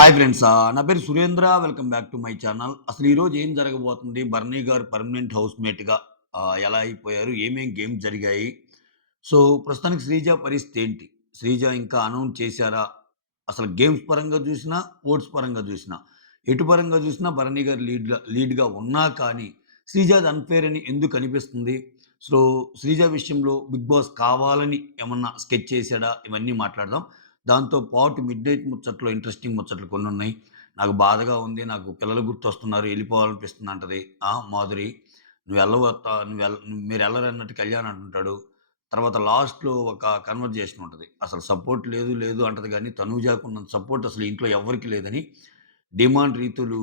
Hi friends. నా పేరు Surendra. Welcome back to my channel. అసలు ఈరోజు ఏం జరగబోతుంది? బర్నీ గారు పర్మనెంట్ హౌస్‌మేట్‌గా ఎలా అయిపోయారు? ఏమేం గేమ్స్ జరిగాయి? సో, ప్రస్తుతానికి శ్రీజ పరిస్థితి ఏంటి? శ్రీజ ఇంకా అనౌన్స్ చేశారా? అసలు గేమ్స్ పరంగా చూసినా, ఓట్స్ పరంగా చూసినా, ఎటు పరంగా చూసినా భరణి గారు లీడ్‌గా ఉన్నా కానీ, శ్రీజాది అన్‌ఫెయిర్ అని ఎందుకు అనిపిస్తుంది? సో, శ్రీజ విషయంలో బిగ్ బాస్ కావాలని ఏమన్నా స్కెచ్ చేసాడా? ఇవన్నీ మాట్లాడదాం. దాంతో పాటు మిడ్‌నైట్ ముచ్చట్లు, ఇంట్రెస్టింగ్ ముచ్చట్లు కొన్నున్నాయి. నాకు బాధగా ఉంది. నాకు పిల్లలు గుర్తొస్తున్నారు. ఎళ్ళిపోవాలనిపిస్తుంది అంటది. మాధురి. మీరెళ్ళరన్నట్టు కళ్యాణ్ అంటుంటాడు. తర్వాత లాస్ట్‌లో ఒక కన్వర్జేషన్ ఉంటది. అసలు సపోర్ట్ లేదు, లేదు అంటది గానీ, తనూజాకున్నంత సపోర్ట్ అసలు ఇంట్లో ఎవ్వరికీ లేదని డిమాండ్ రీతులు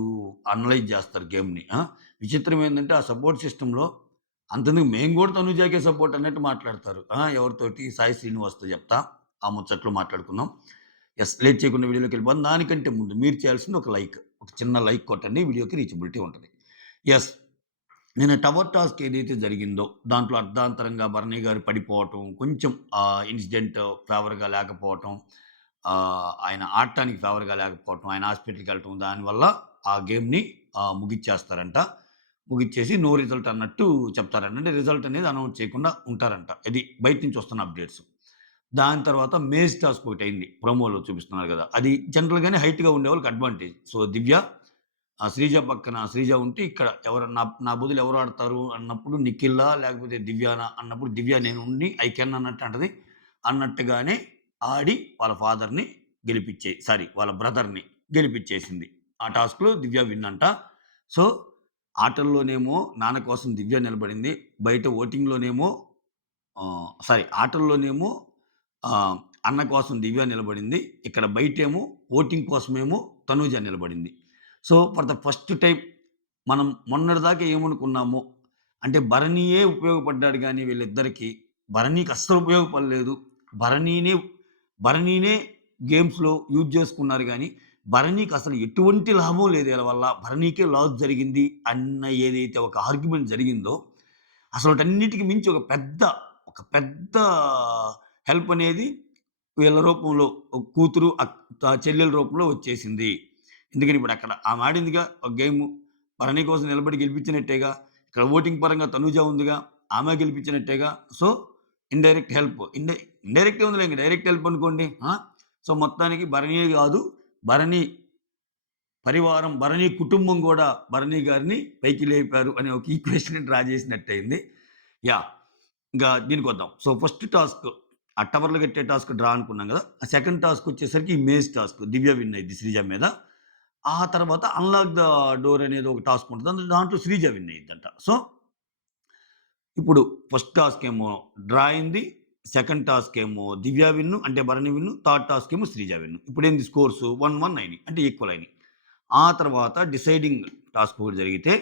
అనలైజ్ చేస్తారు గేమ్‌ని. విచిత్రం ఏందంటే, ఆ సపోర్ట్ సిస్టమ్‌లో అంతెందుకు మేము గూడా తనూజాకే సపోర్ట్ అన్నట్టు మాట్లాడతారు. ఎవరితోటి? సాయి శ్రీనివాస్‌తో చెప్తా. ఆ ముచ్చట్లు మాట్లాడుకుందాం. లేట్ చేయకుండా వీడియోలోకెళ్ళిపోదాం. దానికంటే ముందు మీరు చేయాల్సింది ఒక లైక్. ఒక చిన్న లైక్ కొట్టండి. వీడియోకి రీచబిలిటీ ఉంటది. యెస్. నిన్న టవర్ టాస్క్ ఏదైతే జరిగిందో, దాంట్లో అర్ధాంతరంగా భరణి గారు పడిపోవటం, కొంచెం ఇన్సిడెంట్ ఫేవర్‌గా లేకపోవటం, ఆయన ఆడటానికి ఫేవర్‌గా లేకపోవటం, ఆయన హాస్పిటల్‌కెళ్ళటం, దానివల్ల ఆ గేమ్‌ని ముగిచ్చేస్తారంట. ముగిచ్చేసి నో రిజల్ట్ అన్నట్టు చెప్తారంట. అంటే రిజల్ట్ అనేది అనౌన్స్ చేయకుండా ఉంటారంట. ఇది బయట నుంచి వస్తున్న అప్డేట్స్. దాని తర్వాత మేజ్ టాస్క్ ఒకటయింది. ప్రోమోలో చూపిస్తున్నారు గదా! అది జనరల్‌గానే హైట్‌గా ఉండేవాళ్ళకి అడ్వాంటేజ్. సో, దివ్య శ్రీజ పక్కన శ్రీజ ఉంటే ఇక్కడ ఎవరన్నా నా నా బదులు ఎవరు ఆడతారు అన్నప్పుడు నిఖిలా లేకపోతే దివ్యానా అన్నప్పుడు దివ్య నేను ఉండి ఐ కెన్ అన్నట్టు అంటది. అన్నట్టుగానే ఆడి వాళ్ళ ఫాదర్‌ని వాళ్ళ బ్రదర్‌ని గెలిపిచ్చేసింది. ఆ టాస్క్‌లో దివ్య విన్ అంట. సో, ఆటల్లోనేమో నాన్న కోసం దివ్య నిలబడింది. బయట ఓటింగ్‌లోనేమో ఆటల్లోనేమో ఆహ్, అన్న కోసం దివ్య నిలబడింది. ఇక్కడ బయటేమో ఓటింగ్ కోసమేమో తనూజ నిలబడింది. So, for the first time మనం మొన్నటిదాకా ఏమనుకున్నామో, అంటే భరణియే ఉపయోగపడ్డాడు గానీ వీళ్ళిద్దరికీ, భరణికి అస్సలు ఉపయోగపడలేదు. భరణినే భరణినే గేమ్స్‌లో యూజ్ చేసుకున్నారు గానీ, భరణికి అసలు ఎటువంటి లాభం లేదు ఈళ్ళ వల్ల. భరణికే లాస్ జరిగింది అన్న ఏదైతే ఒక ఆర్గ్యుమెంట్ జరిగిందో, అసలు వాటన్నిటికి మించి ఒక పెద్ద హెల్ప్ అనేది వీళ్ళ రూపంలో ఒక కూతురు, చెల్లెల రూపంలో వచ్చేసింది. ఎందుకని ఇప్పుడు అక్కడ ఆమె ఆడిందిగా ఒక గేము. భరణి కోసం నిలబడి గెలిపించినట్టేగా. ఇక్కడ ఓటింగ్ పరంగా తనూజ ఉందిగా. ఆమె గెలిపించినట్టేగా. So, indirect help. ఇండైరెక్టే ఉందిలే ఇంక డైరెక్ట్ హెల్ప్ అనుకోండి. సో, మొత్తానికి భరణియే గాదు, భరణి పరివారం, భరణి కుటుంబం గూడా భరణి గారిని పైకి లేపారు అనే ఒక ఈక్వేషన్‌ని డ్రా చేసినట్టయింది. యాహ్! ఇంకా దీనికొద్దాం. సో, ఫస్ట్ టాస్క్ ఆ టవర్లు కట్టే టాస్క్ డ్రా అనుకున్నాం గదా! ఆ సెకండ్ టాస్క్ వచ్చేసరికి ఈ మేజ్ టాస్క్. దివ్య విన్ అయ్యిద్ది శ్రీజ మీద. ఆ తర్వాత అన్‌లాక్ ద డోర్ అనేది ఒక టాస్క్ ఉంటది. దాంట్లో శ్రీజ విన్ అయ్యిద్దంట. సో, ఇప్పుడు ఫస్ట్ టాస్క్ ఏమో డ్రా అయింది. సెకండ్ టాస్క్ ఏమో దివ్య విన్ అంటే భరణి విన్. థర్డ్ టాస్క్ ఏమో శ్రీజ విన్. ఇప్పుడేంది స్కోర్స్ 1-1 అయినియి. అంటే ఈక్వల్ అయినియి. ఆ తర్వాత డిసైడింగ్ టాస్క్ ఒకటి జరిగితే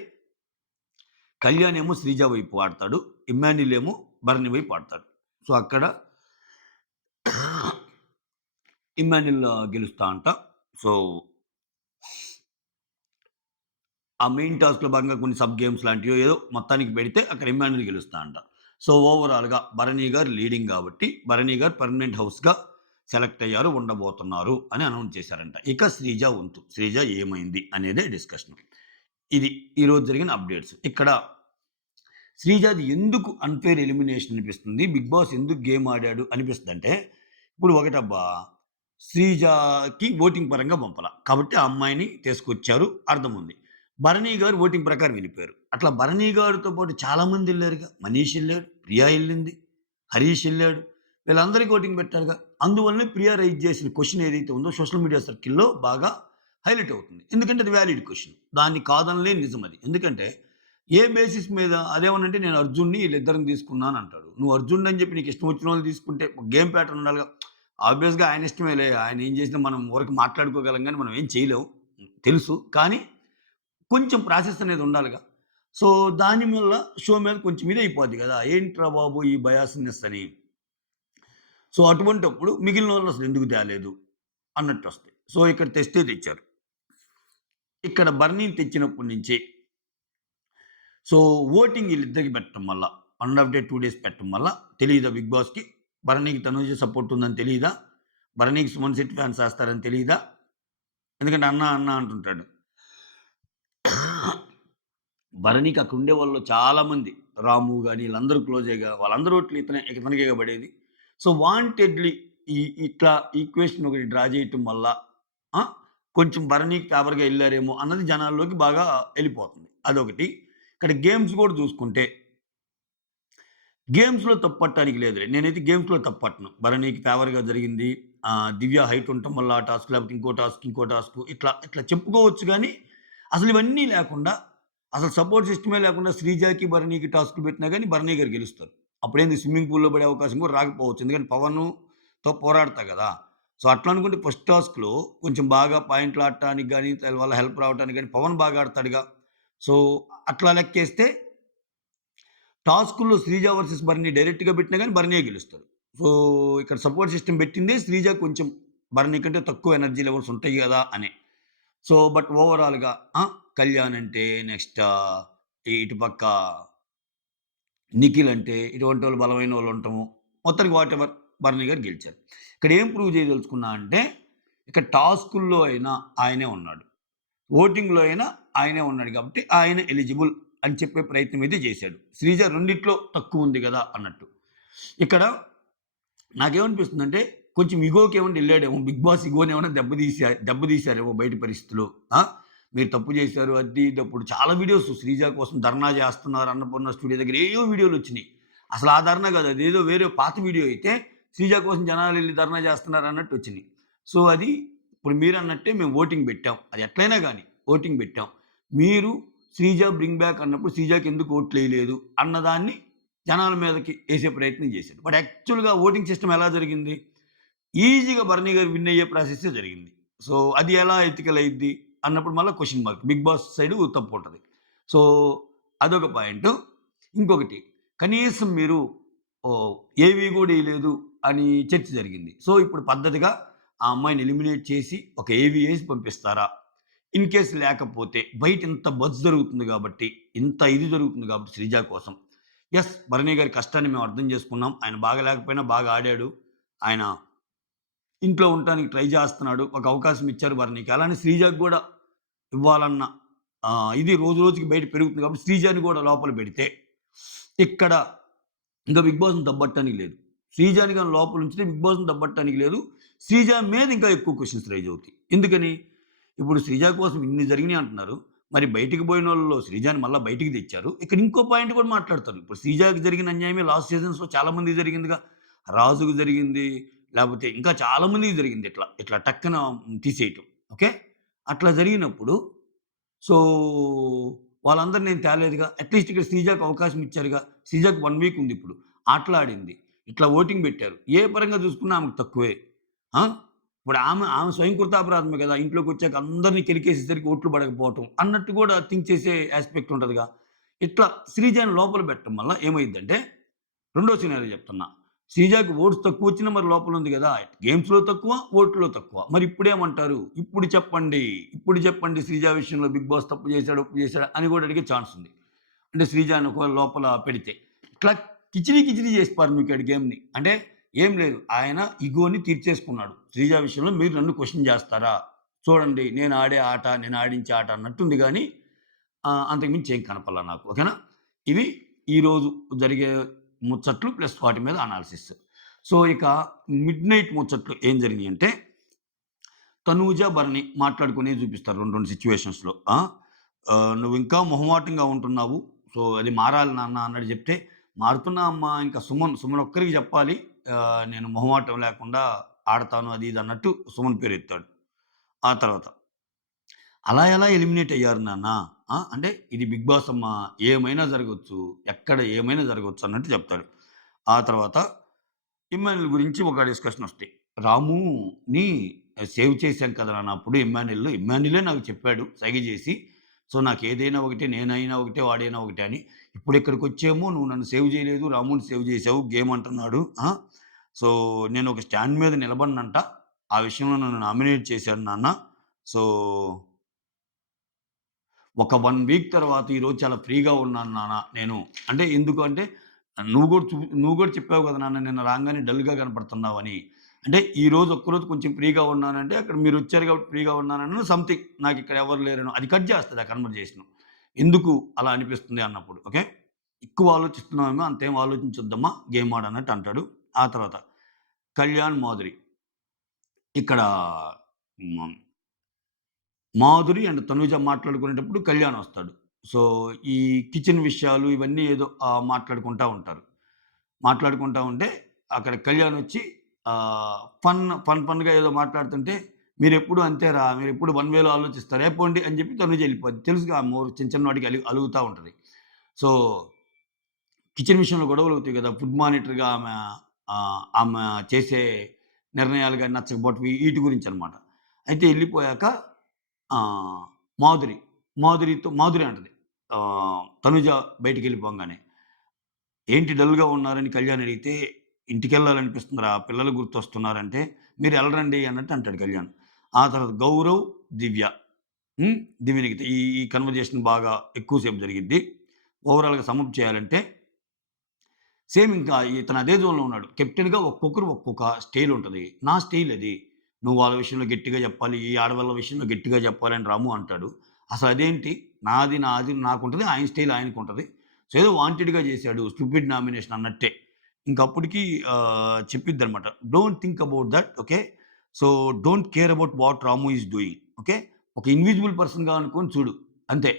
కళ్యాణ్ ఏమో శ్రీజ వైపు ఆడతాడు. ఇమ్మాన్యుల్ ఏమో భరణి వైపు ఆడతాడు. సో, అక్కడ ఇమ్మాన్యుల్ గెలుస్తా అంట. సో, ఆ మెయిన్ టాస్క్‌లో భాగంగా కొన్ని సబ్ గేమ్స్ లాంటివో ఏదో మొత్తానికి పెడితే అక్కడ ఇమ్మాన్యుల్ గెలుస్తా అంట. సో, ఓవరాల్‌గా భరణి గారు లీడింగ్ గాబట్టి, భరణి గారు పర్మనెంట్ హౌస్‌గా సెలెక్ట్ అయ్యారు, ఉండబోతున్నారు అని అనౌన్స్ చేశారంట. ఇక శ్రీజ వంతు. శ్రీజ ఏమైంది అనేదే డిస్కషన్. ఇది ఈరోజు జరిగిన అప్డేట్స్. ఇక్కడ శ్రీజాది ఎందుకు అన్‌ఫెయిర్ ఎలిమినేషన్ అనిపిస్తుంది? బిగ్ బాస్ ఎందుకు గేమ్ ఆడాడు అనిపిస్తదంటే, ఇప్పుడు ఒకటబ్బా! శ్రీజాకి ఓటింగ్ పరంగా పంపల. కాబట్టి ఆ అమ్మాయిని తీసుకొచ్చారు అర్థముంది. భరణి గారు ఓటింగ్ ప్రకారం వెళ్ళిపోయారు. అట్లా భరణి గారితో పాటు చాలామంది ఎళ్లారుగా. మనీష్ ఎళ్ళాడు, ప్రియా ఎళ్ళింది, హరీష్ ఎళ్ళాడు. వీళ్ళందరికి ఓటింగ్ పెట్టారుగా. అందువల్లనే ప్రియా రైజ్ చేసిన క్వెషన్ ఏదైతే ఉందో సోషల్ మీడియా సర్కిల్‌లో బాగా హైలైట్ అవుతుంది. ఎందుకంటే అది వాలిడ్ క్వెషన్. దాన్ని కాదనలేని నిజం అది. ఎందుకంటే ఏ బేసిస్ మీద అదేమనంటే నేను అర్జున్‌ని ఈళ్ళిద్దరిని తీసుకున్నానంటాడు. నువ్వు అర్జున్‌ని అని చెప్పి నీకు ఇష్టం వచ్చిన వాళ్ళని తీసుకుంటే ఒక గేమ్ ప్యాటర్న్ ఉండాలిగా. ఆబ్వియస్‌గా ఆయన ఇష్టమేలే. ఆయన ఏం చేసినా మనం ఊరక మాట్లాడుకోగలం గానీ మనం ఏం చేయలేం. తెలుసు. కానీ కొంచెం ప్రాసెస్ అనేది ఉండాలిగా. సో, దాని వల్ల షో మీద కొంచెం ఇదయిపోద్ది గదా! ఏంట్రా బాబు ఈ బయాస్‌నెస్ అని. సో, అటువంటప్పుడు మిగిలినోళ్ళు అసలు ఎందుకు తేలేదు అన్నట్టొస్తాయి. సో, ఇక్కడ తెస్తే తెచ్చారు. ఇక్కడ బర్నీని తెచ్చినప్పటి నుంచి సో, ఓటింగ్ ఈళ్ళిద్దరికి పెట్టడం వల్ల 1 ½ డే, 2 డేస్ పెట్టడం వల్ల తెలీదా బిగ్ బాస్‌కి? భరణికి తనూజ సపోర్ట్ ఉందని తెలీదా? భరణికి సుమన్ శెట్టి ఫ్యాన్స్ ఏస్తారని తెలీదా? ఎందుకంటే అన్న, అన్న అంటుంటాడు. భరణికి అక్కడ ఉండేవాళ్ళు చాలామంది. రాము గాని ఈళ్ళందరూ క్లోజేగా వాళ్ళందరూ ఓట్లు ఇతనికేగా పడేది. సో, వాంటెడ్‌లీ ఈ ఇట్లా ఈక్వేషన్ ఒకటి డ్రా చేయటం వల్ల ఆ! కొంచెం భరణికి ఫేవర్‌గా ఎళ్లారేమో అన్నది జనాల్లోకి బాగా ఎళ్ళిపోతుంది. అదొకటి. ఇక్కడ గేమ్స్ గూడా చూసుకుంటే గేమ్స్‌లో తప్పు పట్టడానికి లేదులే. నేనైతే గేమ్స్‌లో తప్పు పట్టను. భరణికి ఫేవర్‌గా జరిగింది. దివ్య హైట్ ఉండటం వల్ల ఆ టాస్క్ లేకపోతే ఇంకో టాస్క్, ఇంకో టాస్క్ ఇట్లా ఇట్లా చెప్పుకోవచ్చు గానీ, అసలు ఇవన్నీ లేకుండా అసలు సపోర్ట్ సిస్టమే లేకుండా శ్రీజాకి, భరణికి టాస్క్‌లు పెట్టినా గానీ భరణి గారు గెలుస్తారు. అప్పుడేంది స్విమ్మింగ్ పూల్‌లో పడే అవకాశం కూడా రాకపోవచ్చు. ఎందుకంటే పవన్‌తో పోరాడతా గదా! సో, అట్లా అనుకుంటే ఫస్ట్ టాస్క్‌లో కొంచెం బాగా పాయింట్లు ఆడటానికి గానీ, దాని వల్ల హెల్ప్ రావటానికి గానీ పవన్ బాగా ఆడతాడుగా. సో, అట్లా లెక్కేస్తే టాస్కుల్లో శ్రీజ వర్సెస్ భరణి డైరెక్ట్‌గా పెట్టినా గాని భరణియే గెలుస్తాడు. సో, ఇక్కడ సపోర్ట్ సిస్టమ్ పెట్టిందే శ్రీజ కొంచెం భరణి కంటే తక్కువ ఎనర్జీ లెవెల్స్ ఉంటాయి గదా! అని. సో, బట్ ఓవరాల్‌గా ఆ! కళ్యాణ్ అంటే నెక్స్ట్ ఇటుపక్క నిఖిల్ అంటే ఇటువంటోళ్ళు బలమైనోళ్ళు ఉండటము. మొత్తానికి వాటెవర్ భరణి గారు గెలిచారు. ఇక్కడ ఏం ప్రూవ్ చేయదలుచుకున్నా అంటే, ఇక్కడ టాస్కుల్లో అయినా ఆయనే ఉన్నాడు. ఓటింగ్‌లో అయినా ఆయనే ఉన్నాడు కాబట్టి ఆయన ఎలిజిబుల్ అని చెప్పే ప్రయత్నం అయితే చేశాడు. శ్రీజ రెండిట్లో తక్కువుంది గదా! అన్నట్టు. ఇక్కడ నాకేమనిపిస్తుందంటే కొంచెం ఇగోకేమన్నా ఎళ్ళాడేమో. 'బిగ్ బాస్' ఇగోనేమన్నా దెబ్బతీశారేమో బయట పరిస్థితిలో. ఆ! మీరు తప్పు చేశారు అది ఇది అప్పుడు చాలా వీడియోస్ శ్రీజ కోసం ధర్నా చేస్తున్నారు అన్నపూర్ణ స్టూడియో దగ్గర ఏయో వీడియోలొచ్చినియి. అసలు ఆ ధర్నా కాదు. అదేదో వేరే పాత వీడియో అయితే శ్రీజ కోసం జనాలెళ్లి ధర్నా చేస్తున్నారు అన్నట్టు వచ్చినియి. సో, అది ఇప్పుడు మీరన్నట్టే మేము ఓటింగ్ పెట్టాం. అది ఎట్లైనా గాని ఓటింగ్ పెట్టాం. మీరు శ్రీజ బ్రింగ్ బ్యాక్ అన్నప్పుడు శ్రీజకి ఎందుకు ఓట్లేయలేదు అన్నదాన్ని జనాల మీదకి ఏసే ప్రయత్నం చేశాడు. బట్ యాక్చువల్‌గా ఓటింగ్ సిస్టమ్ ఎలా జరిగింది? ఈజీగా భరణి గారు విన్ అయ్యే ప్రాసెస్సే జరిగింది. సో, అది ఎలా ఎథికల్ అయ్యిద్ది అన్నప్పుడు మళ్ళా question mark. 'Bigg Boss' side తప్పుంటది. సో, అదొక పాయింటు. ఇంకొకటి కనీసం మీరు ఏవి గూడా ఎయలేదు అని చర్చ జరిగింది. సో, ఇప్పుడు పద్ధతిగా ఆ అమ్మాయిని ఎలిమినేట్ చేసి ఒక ఏవి ఏసి పంపిస్తారా? ఇన్ కేస్ లేకపోతే బయట ఇంత బజ్ జరుగుతుంది గాబట్టి, ఇంత ఇది జరుగుతుంది గాబట్టి శ్రీజ కోసం. యెస్. భరణి గారి కష్టాన్ని మేము అర్థం చేసుకున్నాం. ఆయన బాగా లేకపోయినా బాగా ఆడాడు. ఆయన ఇంట్లో ఉండటానికి ట్రై చేస్తున్నాడు. ఒక అవకాశం ఇచ్చారు భరణికి. అలానే శ్రీజకి గూడా ఇవ్వాలన్న ఇది రోజు రోజుకి బయట పెరుగుతుంది కాబట్టి శ్రీజని గూడా లోపల పెడితే, ఇక్కడ ఇంక 'బిగ్ బాస్‌ని' దబ్బట్టడానికి లేదు. శ్రీజని గాని లోపల ఉంచితే 'బిగ్ బాస్‌ని' దబ్బట్టడానికి లేదు. శ్రీజ మీద ఇంకా ఎక్కువ క్వెషన్స్ రైజ్ అవుతాయి. ఎందుకని? ఇప్పుడు శ్రీజ కోసం ఇన్ని జరిగినియి అంటున్నారు. మరి బయటికి పోయినోళ్ళలో శ్రీజని మళ్ళా బయటికి తెచ్చారు. ఇక్కడ ఇంకో పాయింట్ కూడా మాట్లాడతారు. ఇప్పుడు శ్రీజకి జరిగిన అన్యాయమే లాస్ట్ సీజన్స్‌లో చాలా మందికి జరిగిందిగా. రాజుకు జరిగింది. లేపోతే ఇంకా చాలా మందికి జరిగింది ఇట్లా. ఇట్లా టక్కున తీసేయటం. ఓకే. అట్లా జరిగినప్పుడు సో, వాళ్ళందరిని నేను తేలేదుగా. అట్‌లీస్ట్ ఇక్కడ శ్రీజకి అవకాశం ఇచ్చారుగా. శ్రీజకి 1 వీక్ ఉందిప్పుడు. ఆటలాడింది. ఇట్లా ఓటింగ్ పెట్టారు. ఏ పరంగా చూసుకున్నా ఆమెకు తక్కువే. ఆ! ఇప్పుడు ఆమె స్వయంకృతాపరాధమే కదా! ఇంట్లోకొచ్చాక అందరిని కెలికేసేసరికి ఓట్లు పడకపోవటం అన్నట్టు కూడా థింక్ చేసే యాస్పెక్ట్ ఉంటదిగా. ఇట్లా శ్రీజని లోపల పెట్టడం వల్ల ఏమైద్దంటే రెండో సినారియో చెప్తున్నా. శ్రీజాకి ఓట్స్ తక్కువొచ్చినా మరి లోపలుంది గదా! గేమ్స్‌లో తక్కువ, ఓట్‌లో తక్కువ. మరి ఇప్పుడేమంటారు? ఇప్పుడు చెప్పండి. ఇప్పుడు చెప్పండి శ్రీజ విషయంలో 'బిగ్ బాస్' తప్పు చేశాడు, ఒప్పు చేశాడా అని గూడా అడిగే ఛాన్స్ ఉంది. అంటే శ్రీజాని ఒకవేళ లోపల పెడితే. ఇట్లా కిచిడీ కిచిడీ చేసి పారేమికాడు గేమ్‌ని. అంటే ఏం లేదు. ఆయన ఇగోని తీర్చేసుకున్నాడు. శ్రీజ విషయంలో మీరు నన్ను క్వెషన్ చేస్తారా? చూడండి నేను ఆడే ఆట, నేను ఆడించే ఆట అన్నట్టుంది గానీ అంతకు మించి ఏం కనపడలా నాకు. ఓకేనా? ఇవి ఈరోజు జరిగే ముచ్చట్లు ప్లస్ వాటి మీద అనాలిసిస్. సో, ఇక మిడ్‌నైట్ ముచ్చట్లు ఏం జరిగినియంటే, తనూజ, భరణి మాట్లాడుకునేవి చూపిస్తారు 2, 2 సిట్యుయేషన్స్‌లో. "నువ్వింకా మొహమాటంగా ఉంటున్నావు. సో, అది మారాలి నాన్న" అన్నట్టు చెప్తే, "మారుతున్నా అమ్మా ఇంకా సుమన్ ఒక్కరికి చెప్పాలి. నేను మొహమాటం లేకుండా ఆడతాను" అది ఇది అన్నట్టు సుమన్ పేరెత్తాడు. ఆ తర్వాత అలా ఎలా ఎలిమినేట్ అయ్యారు నాన్న? అంటే ఇది 'బిగ్ బాస్' అమ్మా! ఏమైనా జరగొచ్చు. ఎక్కడ ఏమైనా జరగొచ్చు అన్నట్టు చెప్తాడు. ఆ తర్వాత ఇమ్మాన్యుల్ గురించి ఒక డిస్కషనొస్తాయి. రాముని సేవ్ చేశాం కదా నాన్న అప్పుడు ఇమ్మాన్యులే నాకు చెప్పాడు సైగ చేసి. సో, నాకేదైనా ఒకటే, నేనైనా ఒకటే, వాడైనా ఒకటే అని. ఇప్పుడిక్కడికొచ్చేమో నువ్వు నన్ను సేవ్ చేయలేదు, రాముని సేవ్ చేశావు గేమ్ అంటున్నాడు. సో, నేనొక స్టాండ్ మీద నిలబడనంట. ఆ విషయంలో నన్ను నామినేట్ చేశాడు నాన్న. సో ఒక 1 వీక్ తర్వాత ఈరోజు చాలా ఫ్రీగా ఉన్నాను నాన్న నేను. అంటే ఎందుకు అంటే నువ్వు గూడా చెప్పావు కదా నాన్న నిన్న రాంగానే డల్‌గా కనపడుతున్నావని. అంటే ఈరోజు ఒక్కరోజు కొంచెం ఫ్రీగా ఉన్నానంటే, అక్కడ మీరొచ్చారు కాబట్టి ఫ్రీగా ఉన్నాననో సంథింగ్ నాకిక్కడ ఎవరు లేరనో అది కట్ చేస్తది ఆ కన్వర్జేషను. ఎందుకు అలా అనిపిస్తుంది అన్నప్పుడు. ఓకే. ఎక్కువ ఆలోచిస్తున్నావేమో అంతేం ఆలోచించొద్దమ్మా గేమ్ ఆడన్నట్టు అంటాడు. ఆ తర్వాత కళ్యాణ్, మాధురి. ఇక్కడ హ్మ్. మాధురి అండ్ తనూజ మాట్లాడుకునేటప్పుడు కళ్యాణ్ వస్తాడు. సో, ఈ కిచెన్ విషయాలు ఇవన్నీ ఏదో మాట్లాడుకుంటా ఉంటారు. మాట్లాడుకుంటా ఉంటే అక్కడ కళ్యాణొచ్చి ఫన్‌గా ఏదో మాట్లాడుతుంటే, "మీరెప్పుడు అంతేరా! మీరెప్పుడు వన్ వేలో ఆలోచిస్తారు. ఏ పోండి" అని చెప్పి తనుజ ఎళ్ళిపోద్ది. తెలుసుగా ఆమె చిన్న చిన్న వాటికి అలుగుతా ఉంటది. సో, కిచెన్ విషయంలో గొడవలవుతాయి గదా! ఫుడ్ మానిటర్‌గా ఆమె చేసే నిర్ణయాలు గాని నచ్చకపోవటం ఈటి గురించనమాట. అయితే ఎళ్ళిపోయాక ఆహ్, మాధురి, మాధురి అంటది. తనుజ బయటికెళ్ళిపోంగానే. ఏంటి డల్‌గా ఉన్నారని కళ్యాణ్ అడిగితే, "ఇంటికెళ్ళాలనిపిస్తుందిరా, పిల్లలు గుర్తొస్తున్నారంటే" "మీరెళ్ళరండి" అన్నట్టు అంటాడు కళ్యాణ్. ఆ తర్వాత గౌరవ్, దివ్య. హ్మ్. దివ్య, నిఖిత ఈ కన్వర్జేషన్ బాగా ఎక్కువ సేపు జరిగిద్ది. ఓవరాల్‌గా సమ్మప్ చేయాలంటే సేమ్ ఇంకా ఇతను అదే జోన్‌లో ఉన్నాడు. కెప్టెన్‌గా ఒక్కొక్కరు ఒక్కొక్క స్టైల్ ఉంటది. నా స్టైల్ అది. నువ్వు వాళ్ళ విషయంలో గట్టిగా చెప్పాలి. ఈ ఆడవాళ్ళ విషయంలో గట్టిగా చెప్పాలి అని రాము అంటాడు. అసలు అదేంటి? నాది నాకుంటది. ఆయన స్టైల్ ఆయనకుంటది. సో, ఏదో వాంటెడ్‌గా చేశాడు. స్టూపిడ్ నామినేషన్ అన్నట్టే. ఇంక అప్పటికి చెప్పిద్దనమాట. Don't think about that. Okay. So, don't care about what Ramu is doing. Okay. ఒక ఇన్విజిబుల్ పర్సన్‌గా అనుకోని చూడు. అంతే.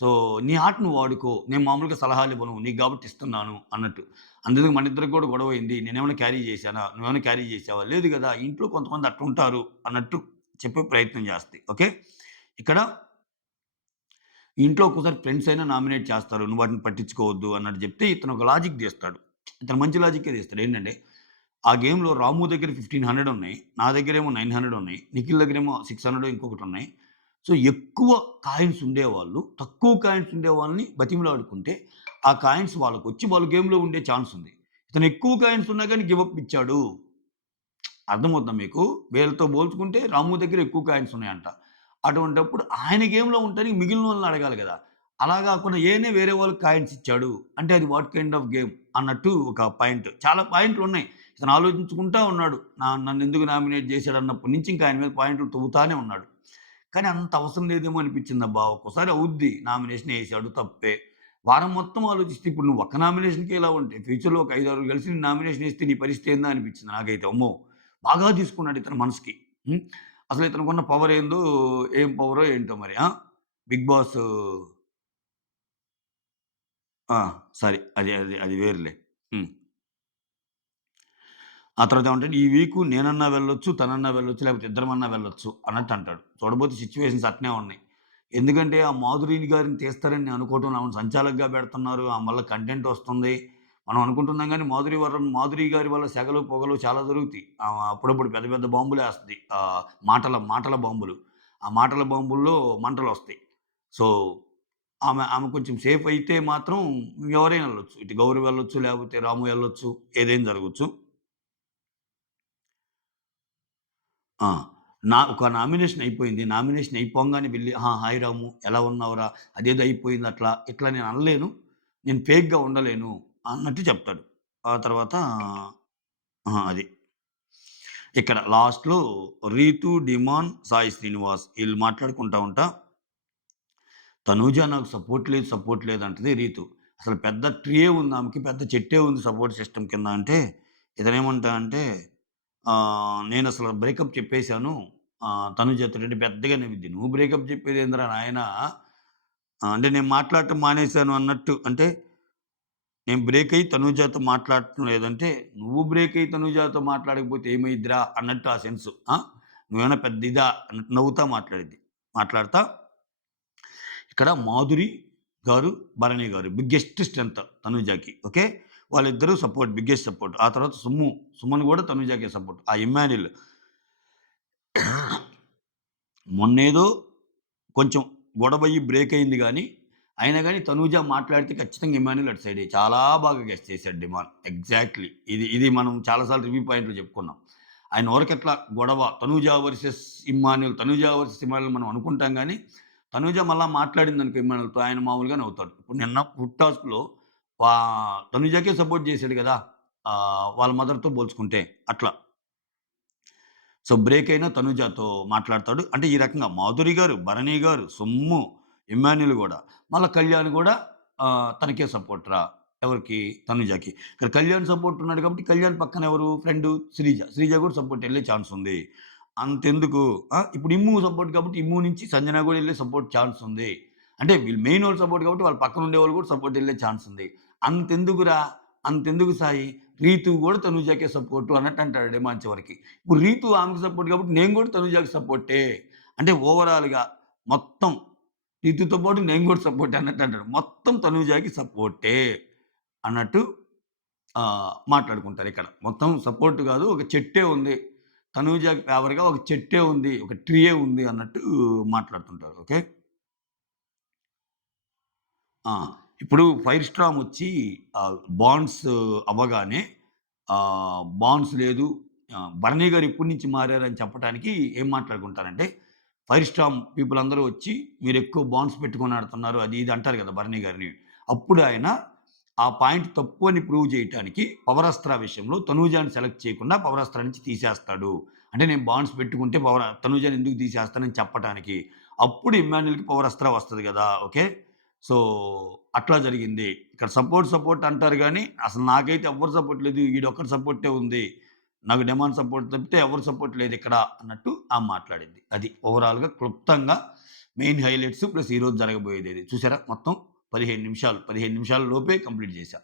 సో, నీ ఆర్ట్ నువ్వు వాడుకో. నేను మామూలుగా సలహాలివ్వను. నీకు గాబట్టి ఇస్తున్నాను అన్నట్టు. అందుకు మనిద్దరికి గూడా గొడవయింది. నేనేమన్నా క్యారీ జేశానా? నువ్వేమన్నా క్యారీ జేశావా? లేదు గదా! ఇంట్లో కొంతమంది అట్లుంటారు అన్నట్టు చెప్పే ప్రయత్నం జేస్తయి. ఓకే. ఇక్కడ ఇంట్లో ఒక్కోసారి ఫ్రెండ్స్ అయినా నామినేట్ చేస్తారు. నువ్వు వాటిని పట్టించుకోవద్దు అన్నట్టు జెప్తే ఇతను ఒక లాజిక్ తీస్తాడు. ఇతను మంచి లాజిక్కే తీస్తాడు. ఏంటంటే, ఆ గేమ్‌లో రాము దగ్గర 1500 ఉన్నాయి. నా దగ్గరేమో 900 ఉన్నాయి. నిఖిల్ దగ్గరేమో 600 ఇంకొకటున్నాయి. సో, ఎక్కువ కాయిన్స్ ఉండేవాళ్ళు, తక్కువ కాయిన్స్ ఉండేవాళ్ళని బతిమిలాడుకుంటే, ఆ కాయిన్స్ వాళ్ళకొచ్చి వాళ్ళు గేమ్‌లో ఉండే ఛాన్స్ ఉంది. ఇతను ఎక్కువ కాయిన్స్ ఉన్నా గాని గివ్ అప్ ఇచ్చాడు. అర్థమవుతుందా మీకు? వీళ్ళతో పోల్చుకుంటే రాము దగ్గర ఎక్కువ కాయిన్స్ ఉన్నాయంట. అటువంటప్పుడు ఆయన గేమ్‌లో ఉంటానికి మిగిలినోళ్ళని అడగాలి గదా! అలా గాకుండా ఈయనే వేరే వాళ్ళకి కాయిన్స్ ఇచ్చాడు. అంటే అది వాట్ కైండ్ ఆఫ్ గేమ్ అన్నట్టు ఒక పాయింట్. చాలా పాయింట్లున్నాయి. ఇతను ఆలోచించుకుంటా ఉన్నాడు. నన్నెందుకు నామినేట్ జేశాడన్నప్పటి నుంచి ఇంకా ఆయన మీద పాయింట్లు తవ్వుతానే ఉన్నాడు. కానీ అంత అవసరం లేదేమో అనిపించిందబ్బా! ఒక్కోసారి అవుద్ది. నామినేషన్ ఏసాడు తప్పే. వారం మొత్తం ఆలోచిస్తే ఇప్పుడు నువ్వు ఒక్క నామినేషన్‌కే ఇలా ఉంటే ఫ్యూచర్‌లో ఒక 5, 6 కలిసి నామినేషన్ ఏస్తే నీ పరిస్థితి ఏందా అనిపించింది నాకైతే. అమ్మో! బాగా తీసుకున్నాడు ఇతను మనసుకి. హ్మ్. అసలు ఇతనికున్న పవర్ ఏందో, ఏం పవరో ఏంటో మరి. ఆ! 'బిగ్ బాస్' ఆ! సారీ. అది వేరులే. హ్మ్. ఆ తర్వాత ఏమంటాడు, "ఈ వీకు నేనన్నా వెళ్ళొచ్చు, తనన్నా వెళ్ళొచ్చు, లేకపోతే ఇద్దరమన్నా వెళ్ళొచ్చు" అన్నట్టు అంటాడు. చూడబోతే సిట్యుయేషన్స్ అట్నే ఉన్నాయి. ఎందుకంటే ఆ మాధురిని గారిని తీస్తారని నేను అనుకోవటం ఆమెను సంచాలకుగా పెడుతున్నారు. ఆమె వల్ల కంటెంట్ వస్తుంది. మనం అనుకుంటున్నాం గానీ మాధురి గారి వల్ల సెగలు, పొగలు చాలా జరుగుతాయి. ఆమె అప్పుడప్పుడు పెద్ద పెద్ద బాంబులేస్తది. మాటల మాటల బాంబులు. ఆ మాటల బాంబుల్లో మంటలొస్తాయి. సో, ఆమె కొంచెం సేఫ్ అయితే మాత్రం ఎవరైనా ఎళ్ళొచ్చు. ఇటు గౌరి వెళ్ళొచ్చు, లేకపోతే రాము ఎళ్ళొచ్చు. ఏదైనా జరగొచ్చు. ఆ! ఒక నామినేషన్ అయిపోయింది. నామినేషన్ అయిపోంగానే వెళ్లి, హాయ్ రాము ఎలా ఉన్నావురా? అదేదో అయిపోయింది అట్లా, ఇట్లా నేను అనలేను. నేను ఫేక్‌గా ఉండలేను అన్నట్టు చెప్తాడు. ఆ తర్వాత అది. ఇక్కడ లాస్ట్‌లో రీతు, డిమాన్, సాయి శ్రీనివాస్ ఈళ్ళు మాట్లాడుకుంటా ఉంటా, తనూజ నాకు సపోర్ట్ లేదు అంటది రీతు. అసలు పెద్ద ట్రీయే ఉంది ఆమెకి. పెద్ద చెట్టే ఉంది సపోర్ట్ సిస్టమ్ కింద అంటే, ఇతనేమంటాడంటే నేనసలు బ్రేకప్ చెప్పేసాను. తనుజతోటి పెద్దగా నవ్విద్ది. "నువ్వు బ్రేకప్ చెప్పేదేందిరా నాయనా? అంటే నేను మాట్లాడటం మానేశాను" అన్నట్టు. అంటే నేను బ్రేక్ అయ్యి తనూజతో మాట్లాడటం లేదంటే, "నువ్వు బ్రేక్ అయ్యి తనూజతో మాట్లాడకపోతే ఏమైద్దిరా" అన్నట్టు ఆ సెన్సు. "నువ్వేమైనా పెద్ద ఇదా" అన్నట్టు నవ్వుతా మాట్లాడిద్ది. మాట్లాడతా ఇక్కడ మాధురి గారు, Bharani garu biggest strength తనూజకి. Okay. వాళ్ళిద్దరూ బిగ్గెస్ట్ సపోర్ట్. ఆ తర్వాత సుమన్ గూడా తనూజకే సపోర్ట్. ఆ ఇమ్మాన్యుల్ మొన్నేదో కొంచెం గొడవయ్యి బ్రేక్ అయింది గానీ, అయినా గానీ తనూజ మాట్లాడితే ఖచ్చితంగా ఇమ్మాన్యుల్ అటు సైడే. చాలా బాగా గెస్ చేసాడు డిమాన్. ఎగ్జాక్ట్‌లీ. ఇది మనం చాలా సార్లు రివ్యూ పాయింట్‌లో చెప్పుకున్నాం. ఆయన వరకట్లా గొడవ తనూజ వర్సెస్ ఇమ్మాన్యుల్ మనం అనుకుంటాం గానీ, తనూజ మళ్ళా మాట్లాడిందనుకో ఇమ్మాన్యుల్‌తో ఆయన మామూలుగా నవ్వుతాడు. ఇప్పుడు నిన్న ఫుడ్ టాస్క్‌లో వా తనూజకే సపోర్ట్ చేసాడు గదా! వాళ్ళ మదర్‌తో పోల్చుకుంటే అట్లా. సో, బ్రేక్ అయినా తనుజాతో మాట్లాడతాడు. అంటే ఈ రకంగా మాధురి గారు, భరణి గారు, సొమ్ము, ఇమ్మాన్యుల్ గూడా. మళ్ళా కళ్యాణ్ గూడా తనకే సపోర్ట్‌రా. ఎవరికి? తనుజాకి. ఇక్కడ కళ్యాణ్ సపోర్ట్ ఉన్నాడు కాబట్టి కళ్యాణ్ పక్కన ఎవరు? ఫ్రెండు శ్రీజ. శ్రీజ గూడా సపోర్ట్ ఎళ్ళే ఛాన్స్ ఉంది. అంతెందుకు ఇప్పుడు ఇమ్ము సపోర్ట్ కాబట్టి ఇమ్ము నుంచి సంజన గూడా ఎళ్ళే సపోర్ట్ ఛాన్స్ ఉంది. అంటే వీళ్ళు మెయినోళ్ళు సపోర్ట్ కాబట్టి వాళ్ళ పక్కన ఉండేవాళ్ళు కూడా సపోర్ట్ ఎళ్ళే ఛాన్స్ ఉంది. అంతెందుకురా, అంతెందుకు సాయి, రీతు గూడా తనుజాకే సపోర్టు అన్నట్టు అంటాడు డెమాన్ చివరికి. ఇప్పుడు రీతు ఆమెకి సపోర్ట్ కాబట్టి నేను గూడా తనుజాకి సపోర్టే. అంటే ఓవరాల్‌గా మొత్తం రీతుతో పాటు నేను గూడా సపోర్టే అన్నట్టు అంటాడు. మొత్తం తనుజాకి సపోర్టే అన్నట్టు మాట్లాడుకుంటారిక్కడ. మొత్తం సపోర్ట్ గాదు. ఒక చెట్టే ఉంది. తనూజకి ఫేవర్‌గా ఒక చెట్టే ఉంది. ఒక ట్రీయే ఉంది అన్నట్టు మాట్లాడుతుంటారు. ఓకే. ఆ! ఇప్పుడు 'ఫైర్ స్ట్రామ్' ఒచ్చి బాండ్స్ అవ్వగానే బాండ్స్ లేదు. భరణి గారు ఎప్పటి నుంచి మారారని చెప్పటానికి ఏం మాట్లాడుకుంటారంటే, 'ఫైర్ స్ట్రామ్' పీపుల్ అందరూ వచ్చి మీరెక్కువ బాండ్స్ పెట్టుకొని ఆడుతున్నారు అది ఇది అంటారు గదా! భరణి గారిని. అప్పుడు ఆయన ఆ పాయింట్ తప్పు అని ప్రూవ్ చేయటానికి 'పవరస్త్ర' విషయంలో తనూజాని సెలెక్ట్ చేయకుండా 'పవరస్త్ర' నుంచి తీసేస్తాడు. అంటే నేను బాండ్స్ పెట్టుకుంటే తనూజాని ఎందుకు తీసేస్తానని చెప్పటానికి. అప్పుడు ఇమ్మాన్యుల్‌కి 'పవరస్త్ర' వస్తది గదా! ఓకే. సో, అట్లా జరిగింది. ఇక్కడ సపోర్ట్ అంటారు గానీ, అసలు నాకైతే ఎవ్వరు సపోర్ట్ లేదు. ఈడొక్కడి సపోర్టే ఉంది. నాకు డెమాన్ సపోర్ట్ తప్పితే ఎవరి సపోర్ట్ లేదిక్కడ అన్నట్టు ఆమె మాట్లాడింది. అది ఓవరాల్‌గా క్లుప్తంగా మెయిన్ హైలైట్స్ ప్లస్ ఈరోజు జరగబోయేది. చూసారా మొత్తం 15 నిమిషాలు లోపే కంప్లీట్ చేశా.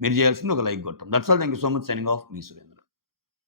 మీరు చేయాల్సింది ఒక లైక్ కొట్టడం. That's all. Thank you so much. Signing off. Me Surendra.